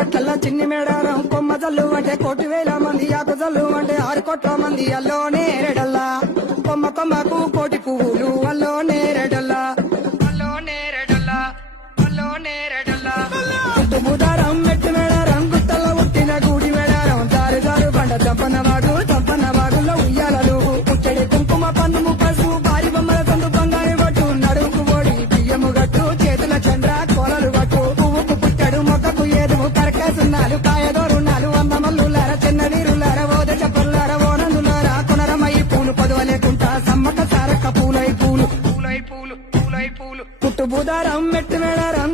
గట్ల చిన్ని మేడారం కొమ్మ జల్లు అంటే 1,000 మంది ఆకు జల్లు అంటే 6 కోట్ల మంది అల్లో నేరేడల్లా కొమ్మ కొమ్మకు 1,000,000 పువ్వులు అల్లో నేరేడల్లా అల్లో నేరేడల్లా అల్లో నేరేడల్లా బుధారం మెట్టు మేడారం గుట్టల్లో పుట్టిన గూడి మేడారం జారు జారు బండ చంపన్న వాగుల్లో ఉయ్యాలలు పుచ్చడి కుంకుమ పందుము పసుపు భారీ బొమ్మల సందు బంగారు పట్టు నడువుకు ఓడి బియ్యము గట్టు చేతుల చంద్ర కోలలు గట్టు పువ్వుకు పుట్టడు మొక్కకు ఏదుము కరకాసున్నాలు కాయదోరున్నాలు అమ్మమల్లులార చిన్న వీరులార ఓద చెప్పల్లార ఓనందులార కొనరమయ్యి పూలు పదవలేకుంటా సమ్మక సారక్క పూలై పూలు పుట్టు బుధారం మెట్టు మేడారం